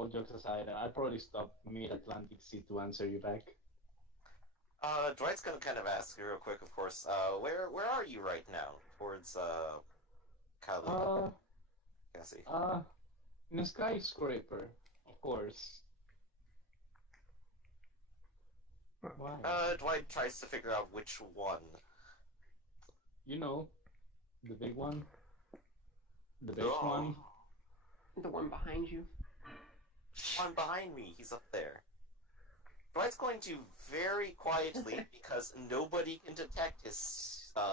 all jokes aside, I'd probably stop mid-Atlantic Sea to answer you back. Dwight's gonna kind of ask you real quick, of course. Where are you right now? Towards Kalu, Uh, Cassie. in a skyscraper, of course. Why? Dwight tries to figure out which one. You know, the big one, the big Oh. one. The one behind you. One behind me. He's up there. Dwight's going to very quietly, because nobody can detect his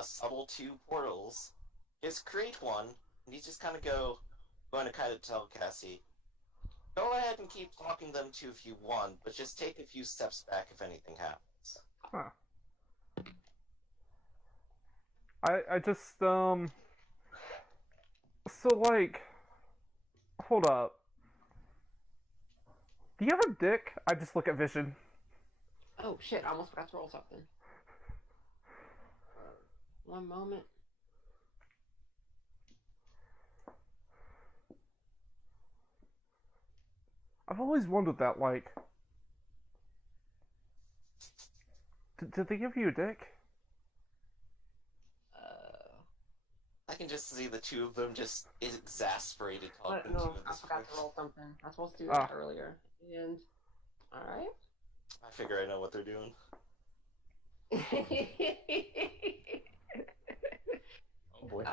subtle two portals, just create one, and he's just going to kind of tell Cassie, go ahead and keep talking them to if you want, but just take a few steps back if anything happens. Huh. I just, so, like, hold up. Do you have a dick? I just look at Vision. Oh shit, I almost forgot to roll something. One moment. I've always wondered that, like, did they give you a dick? I can just see the two of them just exasperated talking No, to I this forgot to voice. roll something. I was supposed to do that earlier. And alright. I figure I know what they're doing. Oh boy.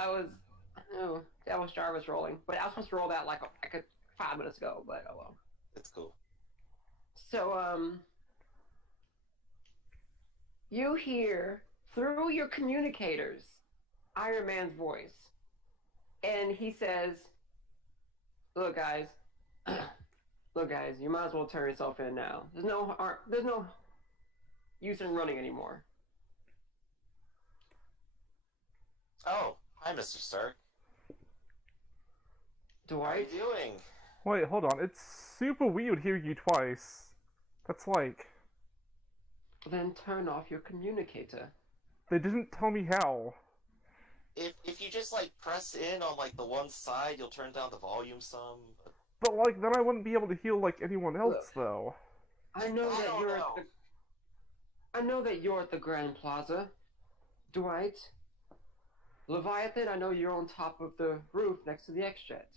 That was Jarvis rolling. But I was supposed to roll that like 5 minutes ago, but oh well. It's cool. So, you hear through your communicators Iron Man's voice. And he says, look guys, you might as well turn yourself in now. There's no use in running anymore. Oh, hi, Mr. Stark. How are you Dwight? doing? Wait, hold on. It's super weird hearing you twice. That's like, Then turn off your communicator. they didn't tell me how. If you just like press in on like the one side, you'll turn down the volume some. But, like, then I wouldn't be able to hear, like, anyone else, Look. though. I know I that don't you're know. I know that you're at the Grand Plaza, Dwight. Leviathan, I know you're on top of the roof next to the X-Jet.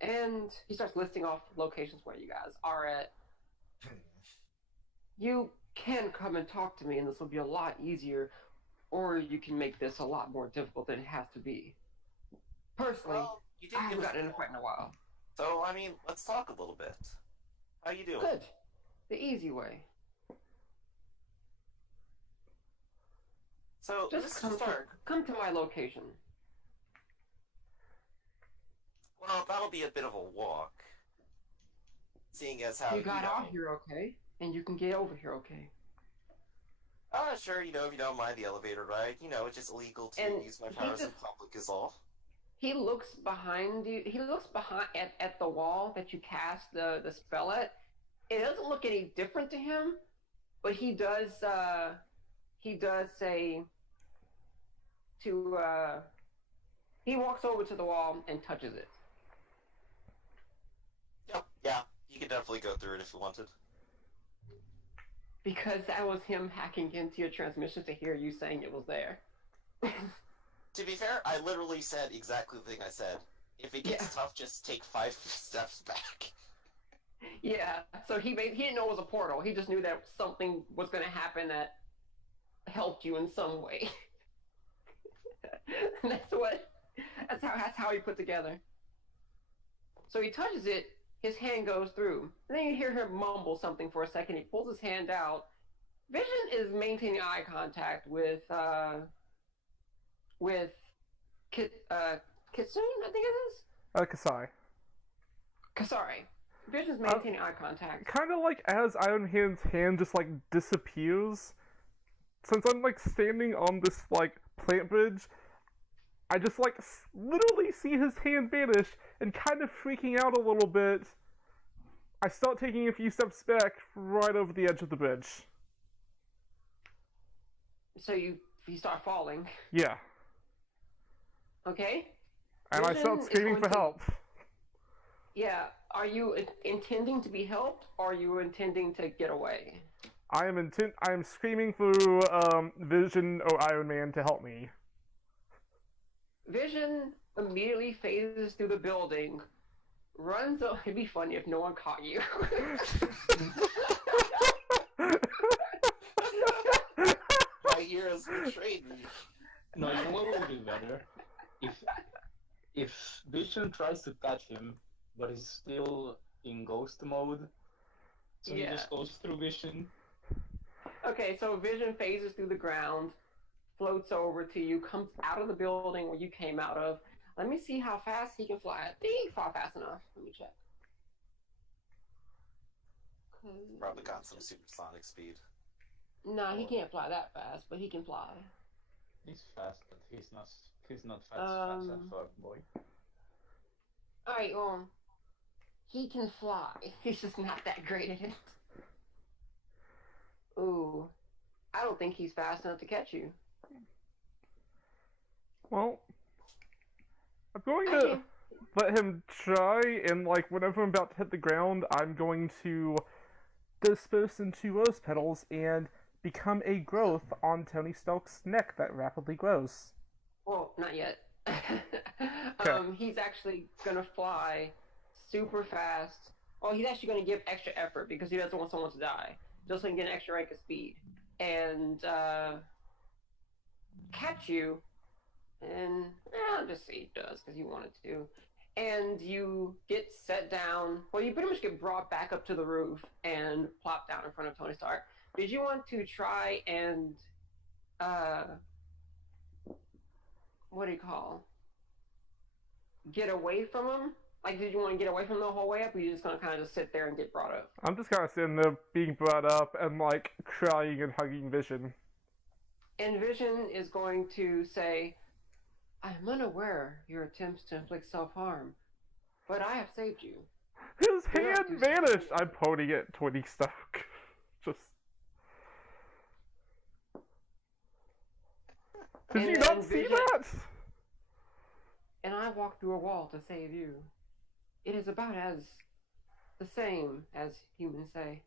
And he starts listing off locations where you guys are at. You can come and talk to me, and this will be a lot easier, or you can make this a lot more difficult than it has to be. Personally, Well, you I did haven't give us gotten in a fight in a while. So, I mean, let's talk a little bit. How you doing? Good. The easy way. So, Just Mr. Stark, come to my location. well, that'll be a bit of a walk. Seeing as how You got know, out here okay, and you can get over here okay. Sure, if you don't mind the elevator ride, it's just illegal to And use my he powers in just- public is all. He looks behind you. He looks behind at the wall that you cast the spell at. It doesn't look any different to him, but he does say to he walks over to the wall and touches it. Yep, yeah, you could definitely go through it if you wanted. Because that was him hacking into your transmission to hear you saying it was there. To be fair, I literally said exactly the thing I said. If it gets tough, just take 5 steps back. Yeah, so he didn't know it was a portal. He just knew that something was going to happen that helped you in some way. That's how he put together. So he touches it, his hand goes through. And then you hear him mumble something for a second. He pulls his hand out. Vision is maintaining eye contact with Kitsune, I think it is? Kasai. Kasari. Vision's maintaining eye contact. Kind of like as Iron Hand's hand just, like, disappears. Since I'm, like, standing on this, like, plant bridge, I just, like, literally see his hand vanish, and kind of freaking out a little bit, I start taking a few steps back right over the edge of the bridge. So you start falling. Yeah. Okay? And I start Vision is screaming going for to- help. Yeah, Are you intending to be helped, or are you intending to get away? I am screaming for Vision or Iron Man to help me. Vision immediately phases through the building, runs. It'd be funny if no one caught you. My heroes betrayed me. No, you know what would be better? If Vision tries to catch him, but he's still in ghost mode, so he Yeah. just goes through Vision. Okay, so Vision phases through the ground, floats over to you, comes out of the building where you came out of. Let me see how fast he can fly. I think he can fly fast enough. Let me check. Probably got some supersonic speed. No, he can't fly that fast, but he can fly. He's fast, but he's not fast as fuck, boy. Alright, he can fly. He's just not that great at it. Ooh. I don't think he's fast enough to catch you. Well, I'm going to let him try, and like whenever I'm about to hit the ground, I'm going to disperse into rose petals and become a growth on Tony Stark's neck that rapidly grows. Well, not yet. Okay. He's actually gonna fly super fast. Oh, he's actually gonna give extra effort because he doesn't want someone to die. Just so he can get an extra rank of speed. And catch you. And I'll just say he does because he wanted to. And you get set down. Well, you pretty much get brought back up to the roof and plop down in front of Tony Stark. Did you want to try and what do you call? Get away from him? Like, did you want to get away from him the whole way up, or you just gonna kind of just sit there and get brought up? I'm just kind of sitting there being brought up and like crying and hugging Vision. And Vision is going to say, "I'm unaware your attempts to inflict self-harm, but I have saved you." His You're not hand too vanished! I'm pointing at Tony Stark. Just. Did And you then not see Vision- that? And I walked through a wall to save you. It is about as the same as humans say.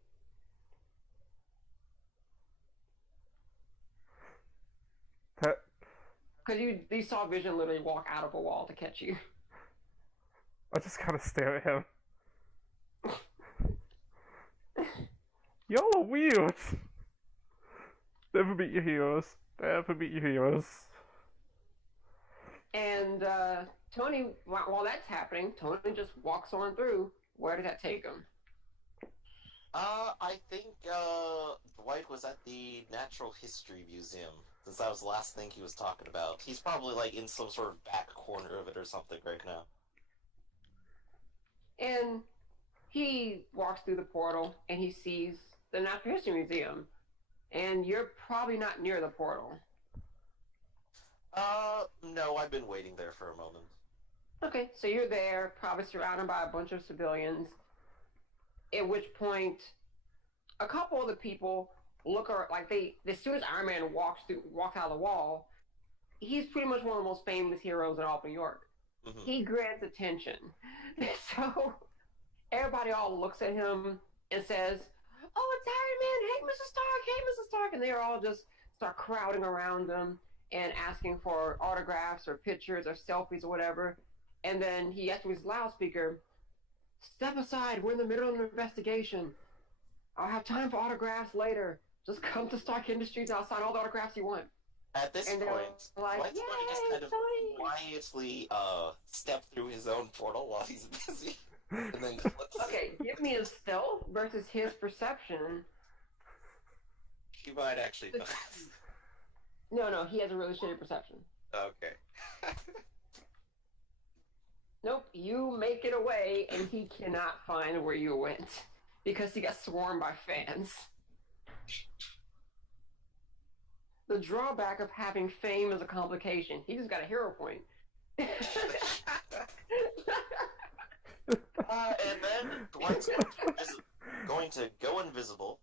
That Because you saw Vision literally walk out of a wall to catch you. I just kind of stare at him. Y'all are weird. Never meet your heroes. Never meet your heroes. And Tony, while that's happening, Tony just walks on through. Where did that take him? I think Dwight was at the Natural History Museum, since that was the last thing he was talking about. He's probably like in some sort of back corner of it or something right now. And he walks through the portal and he sees the Natural History Museum. And you're probably not near the portal. No, I've been waiting there for a moment. Okay, so you're there, probably surrounded by a bunch of civilians. At which point, a couple of the people look like as soon as Iron Man walks out of the wall, he's pretty much one of the most famous heroes in all of New York. Mhm. He grants attention. So everybody all looks at him and says, "Oh, it's Iron Man! Hey, Mr. Stark! Hey, Mr. Stark!" And they all just start crowding around him and asking for autographs or pictures or selfies or whatever. And then he asks with his loudspeaker, "Step aside, we're in the middle of an investigation. I'll have time for autographs later. Just come to Stark Industries, I'll sign all the autographs you want." At this And they're point, like, Dwight's going to just "Yay, kind of Tony!" quietly step through his own portal while he's busy. And then just let the Okay, give me his stealth versus his perception. He might actually know. No, he has a really shitty perception. Okay. Nope, you make it away and he cannot find where you went because he got swarmed by fans. The drawback of having fame is a complication. He just got a hero point. And then Dwight's going to go invisible.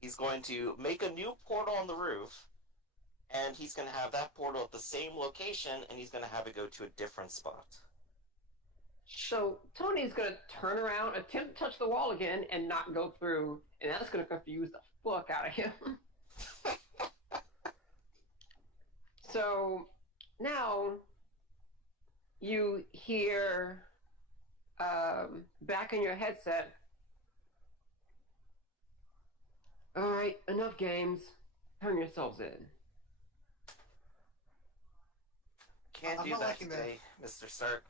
He's going to make a new portal on the roof, and he's going to have that portal at the same location, and he's going to have it go to a different spot. So Tony's gonna turn around, attempt to touch the wall again, and not go through, and that's gonna confuse the fuck out of him. So now you hear back in your headset. All right, enough games. Turn yourselves in. Can't I'm do not that liking today, Mr. Stark.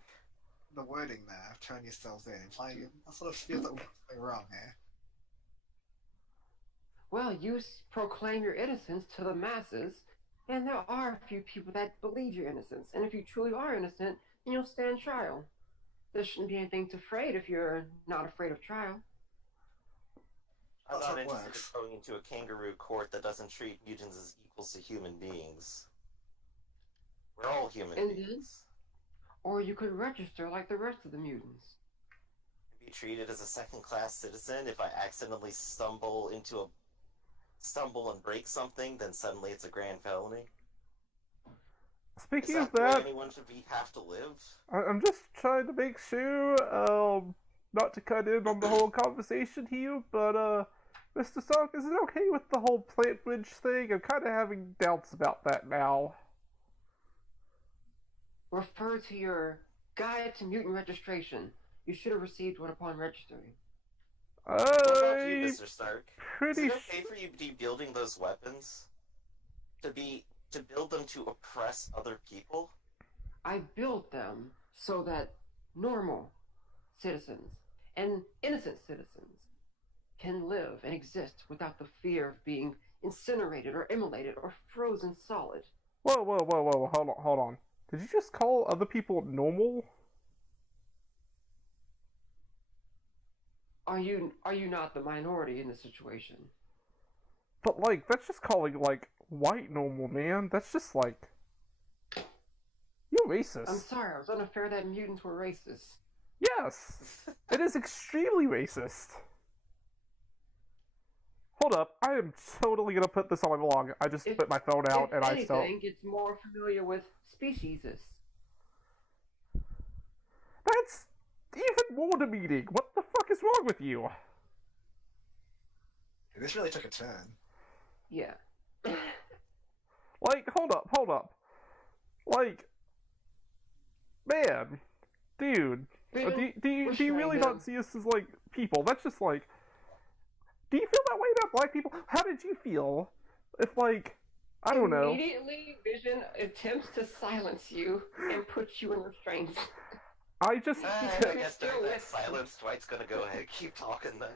The wording there, turn yourselves in, implying that sort of feels like we're doing something wrong here. Well, you proclaim your innocence to the masses, and there are a few people that believe your innocence. And if you truly are innocent, then you'll stand trial. There shouldn't be anything to afraid if you're not afraid of trial. I'm That's how not it interested works. in going into a kangaroo court that doesn't treat mutants as equals to human beings. We're all human Indeed. beings. Or you could register like the rest of the mutants. Be treated as a second-class citizen. If I accidentally stumble and break something, then suddenly it's a grand felony. Speaking Is of that the way that, anyone should have to live? I'm just trying to make sure, not to cut in on the whole conversation here, but, Mr. Stark, is it okay with the whole plant bridge thing? I'm kind of having doubts about that now. Refer to your Guide to Mutant Registration. You should have received one upon registering. What about you, I Mr. Stark? Is pretty it okay for you to be building those weapons? To build them to oppress other people? I built them so that normal citizens and innocent citizens can live and exist without the fear of being incinerated or immolated or frozen solid. Whoa, hold on. Did you just call other people normal? Are you not the minority in this situation? But, like, that's just calling, like, white normal, man. That's just, like... You're racist. I'm sorry, I was unaware that mutants were racist. Yes! It is extremely racist. Hold up, I am totally gonna put this on my blog. I just put my phone out and I still... If anything, it's more familiar with speciesists. That's even more demeaning. What the fuck is wrong with you? This really took a turn. Yeah. Like, hold up. Like, man, dude, do you really not see us as, like, people? That's just, like, do you feel that way about black people? How did you feel if, like, I don't know. Immediately, Vision attempts to silence you and put you in restraints. I just... I guess during that silence, Dwight's gonna go ahead and keep talking then.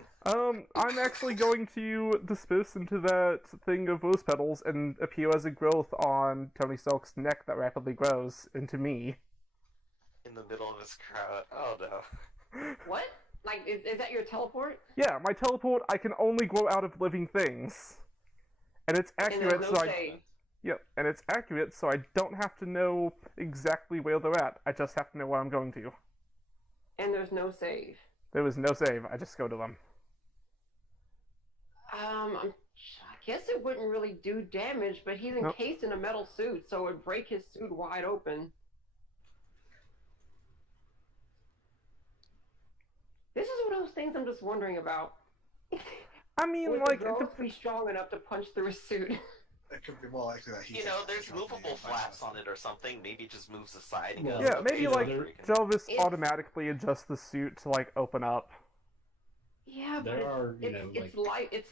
I'm actually going to disperse into that thing of rose petals and appear as a growth on Tony Stark's neck that rapidly grows into me. In the middle of his crowd. Oh no. What? Like, is that your teleport? Yeah, my teleport, I can only grow out of living things. And it's accurate, And there's so no I... save. Yep, and it's accurate, so I don't have to know exactly where they're at. I just have to know where I'm going to. And there's no save. There was no save, I just go to them. I guess it wouldn't really do damage, but he's encased in a metal suit, so it would break his suit wide open. This is one of those things I'm just wondering about. I mean, Would like... the growth be strong enough to punch through a suit? It could be more likely that he. You know, there's movable flaps on it or something. Maybe it just moves aside and goes, Yeah, okay, maybe, it's like, breaking. Jarvis It's- automatically adjusts the suit to, like, open up. Yeah, There but are, you know, it's like, light. It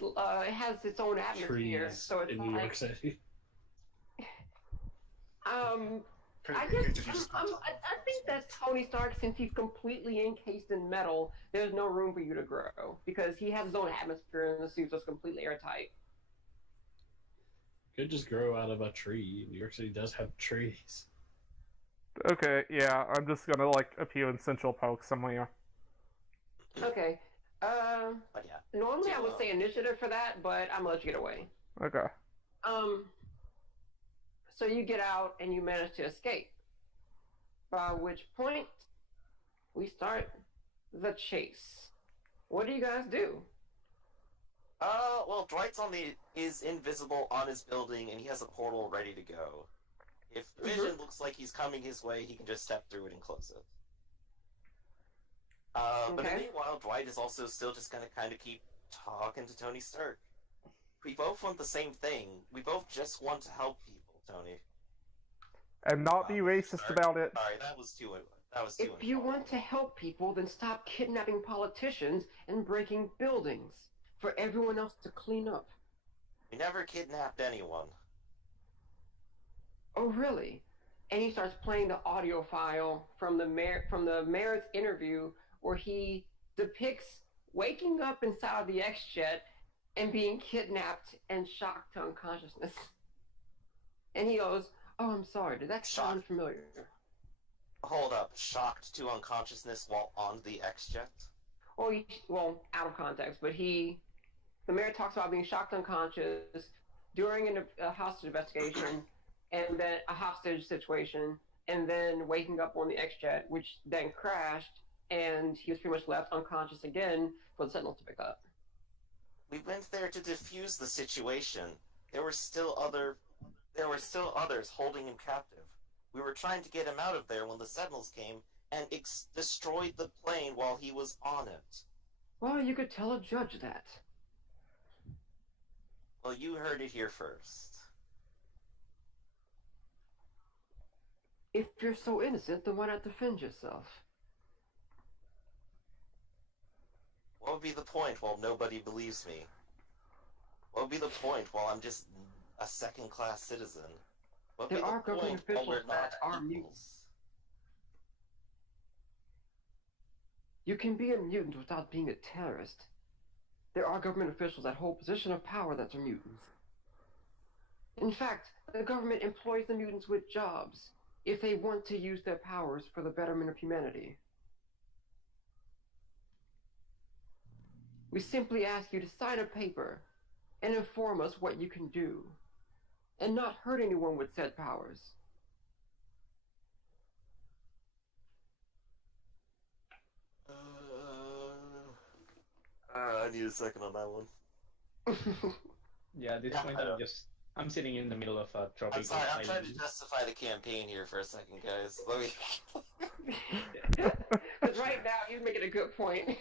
has its own atmosphere, trees so it's in not New York like. City. Pretty I good just, if you just I think that Tony Stark, since he's completely encased in metal, there's no room for you to grow because he has his own atmosphere and the suit's just completely airtight. Could just grow out of a tree. New York City does have trees. Okay, yeah, I'm just gonna, like, appear in Central Park somewhere. Okay. But yeah. Normally I would say initiative for that, but I'm gonna let you get away. Okay. So you get out and you manage to escape. By which point we start the chase. What do you guys do? Well, Dwight's is invisible on his building, and he has a portal ready to go. If Vision looks like he's coming his way, he can just step through it and close it. But in Okay. the meanwhile, Dwight is also still just gonna kind of keep talking to Tony Stark. We both want the same thing. We both just want to help people, Tony. And not be Mr. racist Stark. about it. Sorry, that was too. If you want to help people, then stop kidnapping politicians and breaking buildings for everyone else to clean up. We never kidnapped anyone. Oh, really? And he starts playing the audio file from the mayor's interview where he depicts waking up inside of the X-Jet and being kidnapped and shocked to unconsciousness. And he goes, "Oh, I'm sorry. Did that sound familiar?" Hold up, shocked to unconsciousness while on the X-Jet? Well, out of context, but the mayor talks about being shocked unconscious during a hostage investigation, and then a hostage situation, and then waking up on the X-Jet, which then crashed, and he was pretty much left unconscious again for the Sentinels to pick up. We went there to defuse the situation. There were still others holding him captive. We were trying to get him out of there when the Sentinels came and destroyed the plane while he was on it. Well, you could tell a judge that. Well, you heard it here first. If you're so innocent, then why not defend yourself? What would be the point while nobody believes me? What would be the point while I'm just a second-class citizen? What would There be are the government point while we're officials that not are equals? mutants. You can be a mutant without being a terrorist. There are government officials that hold position of power that are mutants. In fact, the government employs the mutants with jobs if they want to use their powers for the betterment of humanity. We simply ask you to sign a paper and inform us what you can do, and not hurt anyone with said powers. I need a second on that one. Yeah, at this Yeah, point I know. I'm sitting in the middle of a tropical I'm sorry, I'm trying to island. justify the campaign here for a second, guys. Let me... Because right now, you're making a good point.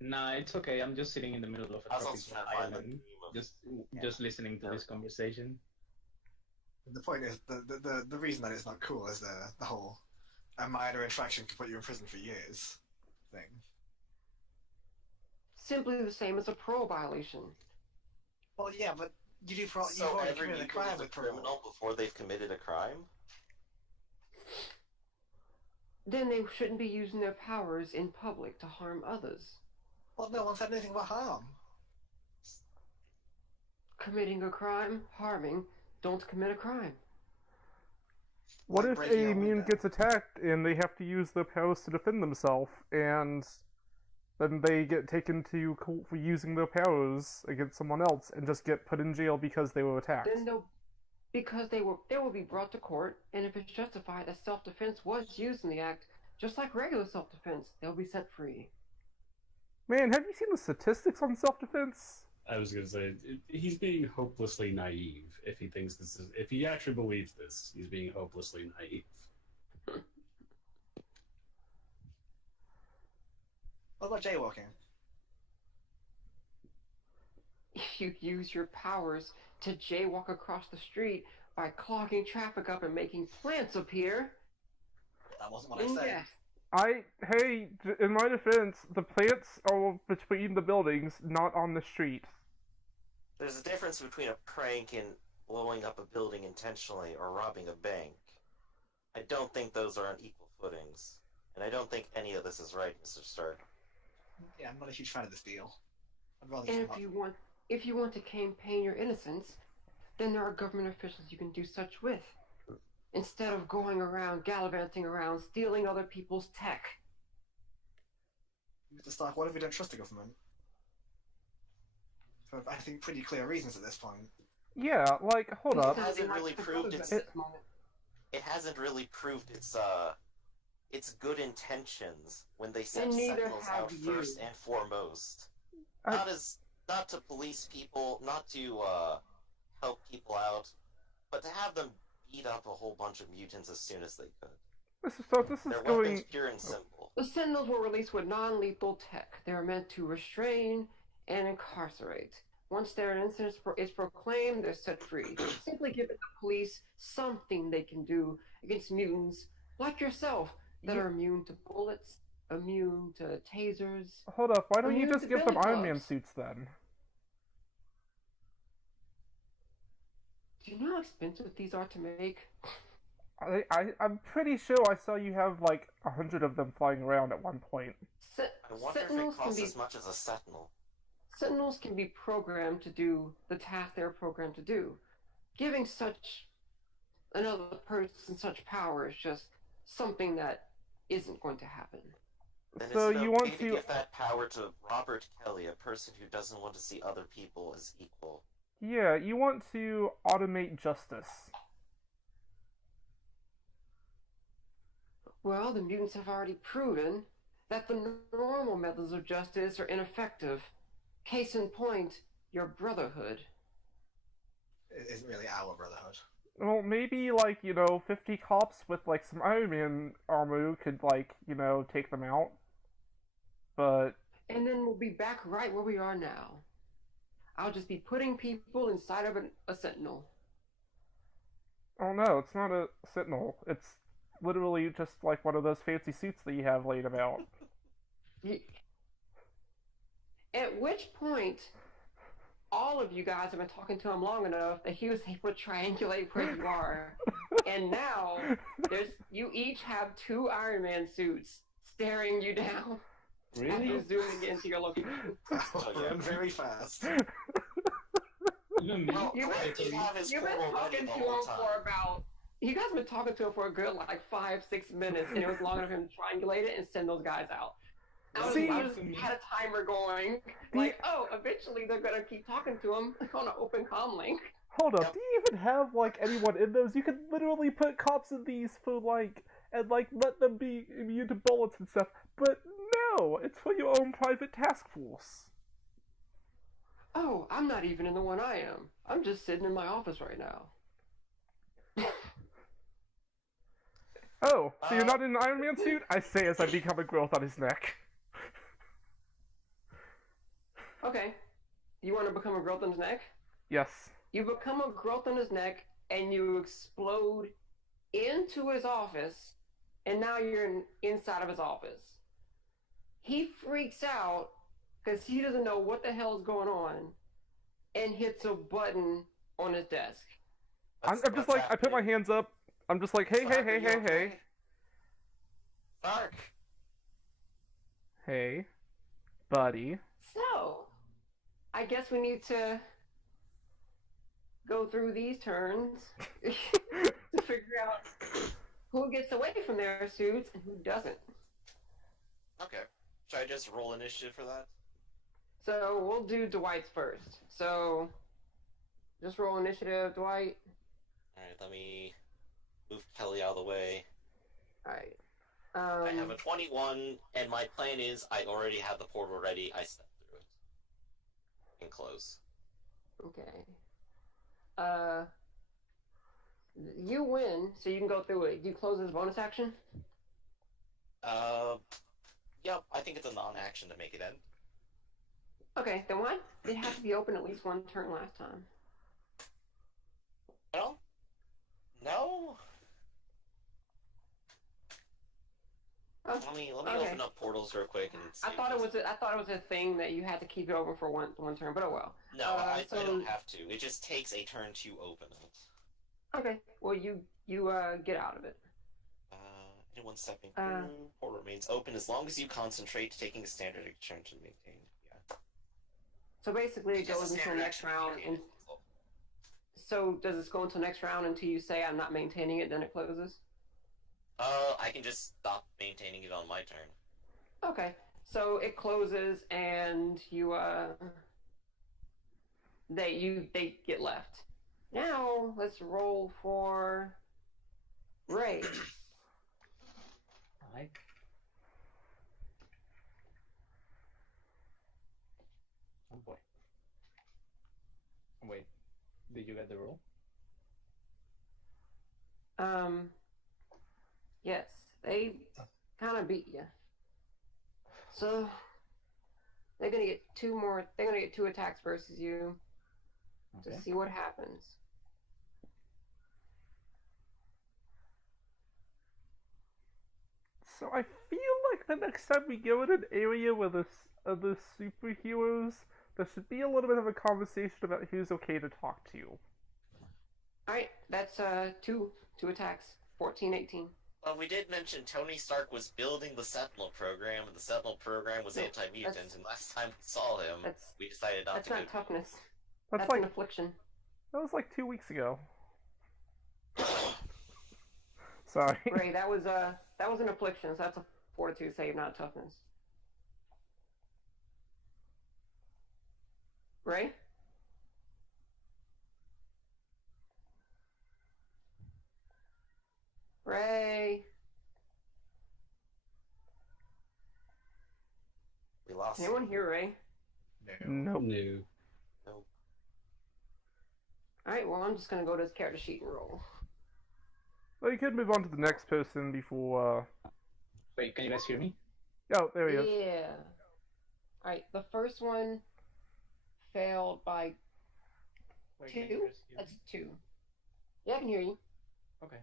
Nah, it's okay. I'm just sitting in the middle of a I was also tropical trying to find the island, theme of... just listening to this conversation. The point is, the reason that it's not cool is the whole a minor infraction can put you in prison for years thing. Simply the same as a parole violation. Well, yeah, but you've So already every committed a mutant crime is a with parole. criminal before they've committed a crime? Then they shouldn't be using their powers in public to harm others. Well, no one said anything about harm. Committing a crime, harming, don't commit a crime. What Like if breaking a out mutant window. gets attacked and they have to use their powers to defend themselves, and then they get taken to court for using their powers against someone else and just get put in jail because they were attacked? Then they will be brought to court, and if it's justified that self-defense was used in the act, just like regular self-defense, they'll be set free. Man, have you seen the statistics on self-defense? I was gonna say he's being hopelessly naive if he thinks this is if he actually believes this. He's being hopelessly naive. What about jaywalking? If you use your powers to jaywalk across the street by clogging traffic up and making plants appear, That wasn't what I then said. yes. Hey, in my defense, the plants are between the buildings, not on the street. There's a difference between a prank and blowing up a building intentionally or robbing a bank. I don't think those are on equal footings. And I don't think any of this is right, Mr. Stark. Yeah, I'm not a huge fan of this deal. I'd rather And just if you want to campaign your innocence, then there are government officials you can do such with, instead of going around gallivanting around stealing other people's tech. Mr. Stark, what if we don't trust the government? For, I think, pretty clear reasons at this point. Yeah, like, hold up. hasn't really Like the proved brothers it's- at this moment. It hasn't really proved its good intentions when they sent And neither Sentinels have out you. first and foremost. I- Not to police people, not to help people out, but to have them beat up a whole bunch of mutants as soon as they could. This is They're going. weapons pure and simple. The Sentinels were released with non-lethal tech. They are meant to restrain and incarcerate. Once their incident is proclaimed, they're set free. Simply give the police something they can do against mutants like yourself that are immune to bullets, immune to tasers. Hold up, why don't you Immune just to give them belly Iron Man clubs. suits then? Do you know how expensive these are to make? I'm pretty sure I saw you have like 100 of them flying around at one point. I wonder if Sentinels it can costs be as much as a Sentinel. Sentinels can be programmed to do the task they're programmed to do. Giving such another person such power is just something that isn't going to happen. Then So is it you okay want to to- give that power to Robert Kelly, a person who doesn't want to see other people as equal? Yeah, you want to automate justice. Well, the mutants have already proven that the normal methods of justice are ineffective. Case in point, your Brotherhood. It isn't really our Brotherhood. Well, maybe like, 50 cops with like some Iron Man armor could like, take them out. But And then we'll be back right where we are now. I'll just be putting people inside of a Sentinel. oh no, it's not a Sentinel. It's literally just like one of those fancy suits that you have laid about. At which point, all of you guys have been talking to him long enough that he was able to triangulate where you are. And now, you each have 2 Iron Man suits staring you down Really? after zooming into your location. Oh, yeah. Run very fast. Even me? Well, You've Dwight did have his You've been portal ready talking the to whole him time. for about. You guys have been talking to him for a good like 5-6 minutes, and it was long enough for him to triangulate it and send those guys out. I See- just had a timer going, like, oh, eventually they're gonna keep talking to him on an open comm link. Hold up, Yep. do you even have like anyone in those? You could literally put cops in these for like, and like let them be immune to bullets and stuff. But no, it's for your own private task force. Oh, I'm not even in the one I am. I'm just sitting in my office right now. Oh, so you're not in an Iron Man suit? I say as I become a growth on his neck. Okay, you want to become a growth in his neck? Yes. You become a growth in his neck, and you explode into his office, and now you're inside of his office. He freaks out because he doesn't know what the hell is going on, and hits a button on his desk. I'm just like, I put my hands up. I'm just like, hey, hey, hey, hey, hey. Stark! Hey, buddy. So, I guess we need to go through these turns to figure out who gets away from their suits and who doesn't. Okay. Should I just roll initiative for that? So we'll do Dwight's first. So just roll initiative, Dwight. Alright, let me move Kelly out of the way. Alright. I have a 21, and my plan is I already have the portal ready. I step through it. And close. Okay. You win, so you can go through it. Do you close this bonus action? Yep, I think it's a non-action to make it end. Okay, then why did it have to be open at least one turn last time? Well, no? Oh, Let me okay. open up portals real quick and see. I thought it was a thing that you had to keep it open for one turn, but oh well. No, I so- don't have to. It just takes a turn to open it. Okay, well you get out of it. Anyone stepping through, portal remains open as long as you concentrate, taking a standard action to maintain. Yeah. So basically, it Just a goes until standard next action round. period. So does this go until next round until you say I'm not maintaining it, then it closes? I can just stop maintaining it on my turn. Okay, so it closes and they get left. Now let's roll for Ray. Alright. Oh boy. Wait, did you get the roll? Yes. They kind of beat you. So they're gonna get two more. They're gonna get 2 attacks versus you Okay. to see what happens. So I feel like the next time we go in an area where there's other superheroes, there should be a little bit of a conversation about who's okay to talk to. All right, that's two attacks. 14, 18. Well, we did mention Tony Stark was building the Sentinel program, and the Sentinel program was No, anti-mutant, that's- and last time we saw him, That's we decided not that's to not go. toughness. That's That's like an affliction. that was like 2 weeks ago. Sorry. Ray, that was an affliction. So that's a fortitude save, not toughness. Ray. Ray. We lost. Anyone hear Ray? Nope. No. Alright, well, I'm just gonna go to his character sheet and roll. Well, you could move on to the next person before. Wait, can you guys hear me? Oh, there he is. Yeah. Alright, the first one failed by Wait, 2. can you guys hear That's me? 2. Yeah, I can hear you. Okay.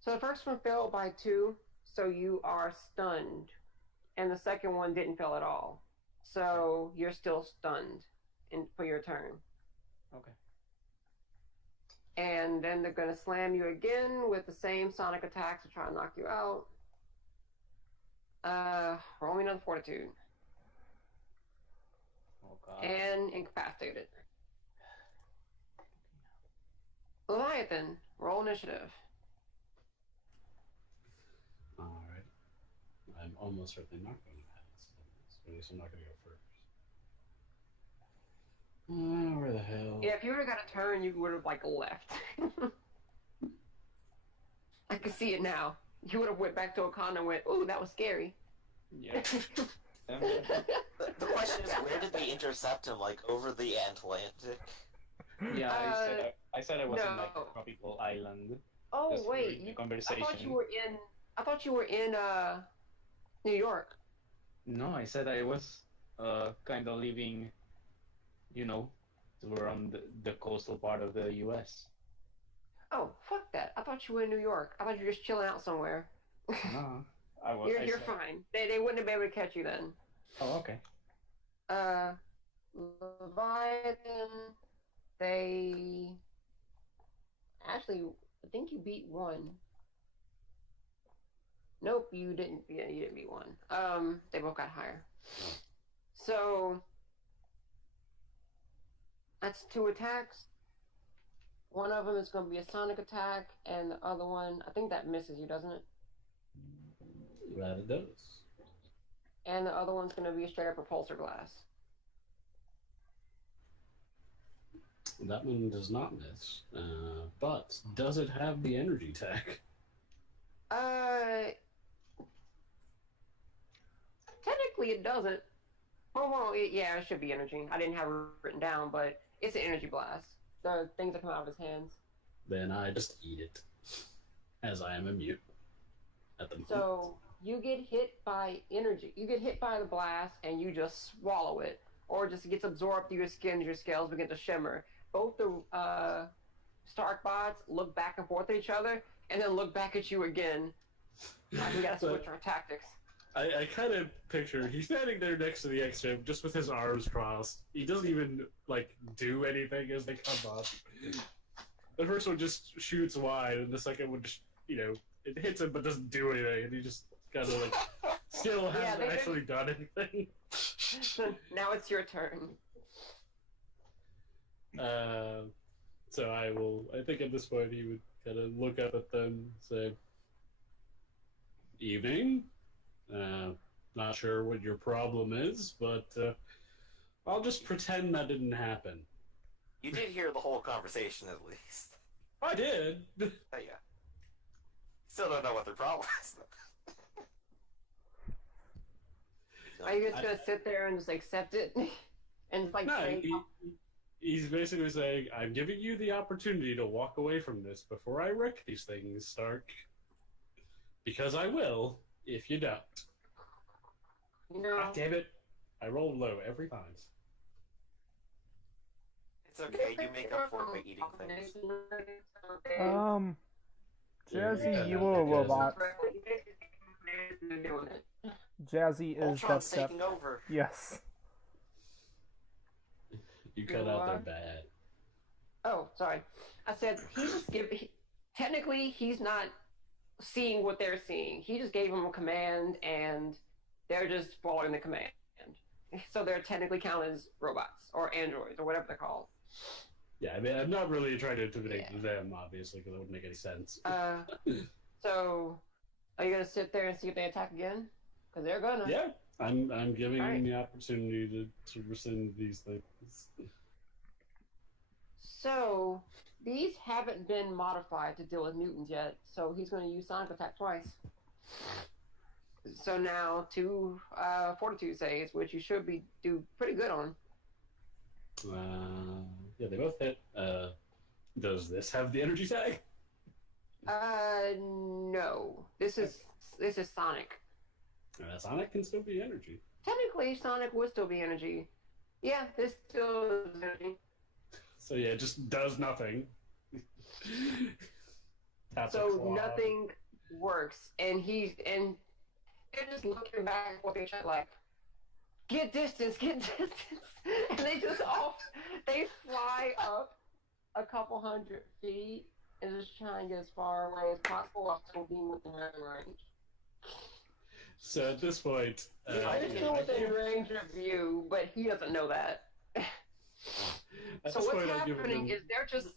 So the first one failed by 2, so you are stunned. And the second one didn't fail at all. So you're still stunned for your turn. Okay. And then they're going to slam you again with the same sonic attacks to try and knock you out. Roll me another fortitude. Oh god. And incapacitated. Leviathan, roll initiative. Alright. I'm almost certainly not going to pass. So at least I'm not going to go first. Where the hell? Yeah, if you would have got a turn, you would have, like, left. I can see it now. You would have went back to Okana and went, ooh, that was scary. Yeah. The question is, where did they intercept him? Like, over the Atlantic? Yeah, I said I was in like no. a tropical island. Oh, Just wait. reading the I conversation. thought you were in New York. No, I said I was kind of living, around the coastal part of the U.S. Oh, fuck that. I thought you were in New York. I thought you were just chilling out somewhere. No, I was. You're fine. They wouldn't have been able to catch you then. Oh, okay. Leviathan, they... Actually, I think you beat 1. Nope, you didn't. Yeah, you didn't beat 1. They both got higher. So... That's 2 attacks. One of them is going to be a sonic attack, and the other one, I think that misses you, doesn't it? That it does. And the other one's going to be a straight up repulsor glass. That one does not miss. But does it have the energy tech? Technically it doesn't. Yeah, it should be energy. I didn't have it written down, but it's an energy blast. The things that come out of his hands. Then I just eat it. As I am immune. At the moment. So you get hit by energy. You get hit by the blast and you just swallow it. Or just gets absorbed through your skin as your scales begin to shimmer. Both the Stark bots look back and forth at each other and then look back at you again. We gotta switch our tactics. I kind of picture he's standing there next to the X-Gym just with his arms crossed. He doesn't even, do anything as they come up. The first one just shoots wide, and the second one just, it hits him but doesn't do anything, and he just kind of, still hasn't actually done anything. Now it's your turn. So I think at this point he would kind of look up at them, say, "Evening. Not sure what your problem is, but I'll just pretend that didn't happen." You did hear the whole conversation, at least. I did. Oh, yeah. Still don't know what their problem is. Are you just gonna sit there and just accept it? And No, say, he's basically saying, "I'm giving you the opportunity to walk away from this before I wreck these things, Stark. Because I will, if you don't. You know, God damn it. I rolled low every time. It's okay, you make up for it by eating things. Jazzy, you Yeah, were a Jazzy. robot. Jazzy is Ultron's dubstep. taking over. Yes. You cut out there bad. Oh, sorry. I said technically, he's not seeing what they're seeing. He just gave them a command, and they're just following the command. So they're technically counted as robots or androids or whatever they're called. Yeah, I mean, I'm not really trying to intimidate them, obviously, because it wouldn't make any sense. So, are you gonna sit there and see if they attack again? Because they're gonna. Yeah, I'm giving All right. them the opportunity to rescind these things. So, these haven't been modified to deal with mutants yet, so he's going to use Sonic Attack twice. So now 2 Fortitude saves, which you should do pretty good on. Yeah, they both hit. Does this have the energy tag? No. This is Sonic. Sonic can still be energy. Technically, Sonic would still be energy. Yeah, this still is energy. So yeah, it just does nothing. Taps a So claw. nothing works, and they're just looking back at what they tried, like, get distance, and they fly up a couple 100 feet and just try and get as far away as possible while still being within range. So at this point, They're still within range of view, but he doesn't know that. So what's happening is they're just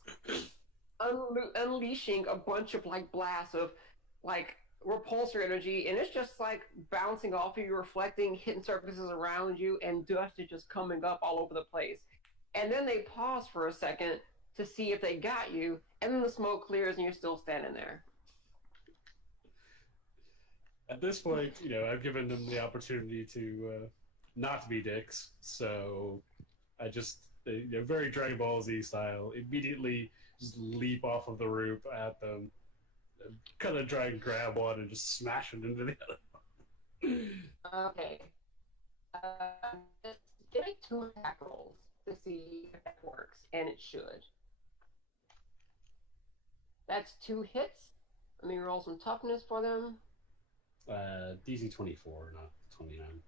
unleashing a bunch of like blasts of like repulsor energy, and it's just like bouncing off of you, reflecting, hitting surfaces around you, and dust is just coming up all over the place. And then they pause for a second to see if they got you, and then the smoke clears and you're still standing there. At this point, I've given them the opportunity to not be dicks, so I just, very Dragon Ball Z style, immediately just leap off of the roof at them, kind of try and grab one and just smash it into the other. Okay. Just give me 2 attack rolls to see if that works, and it should. That's 2 hits. Let me roll some toughness for them. DC 24, not 29.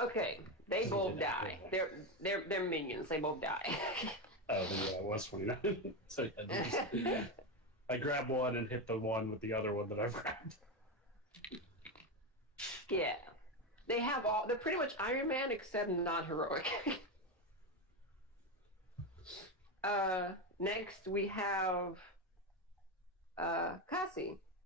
Okay, they both die. They're minions. They both die. Oh, then yeah, it was 29. So yeah, I grab one and hit the one with the other one that I've grabbed. Yeah, they're pretty much Iron Man except non-heroic. Next we have Cassie.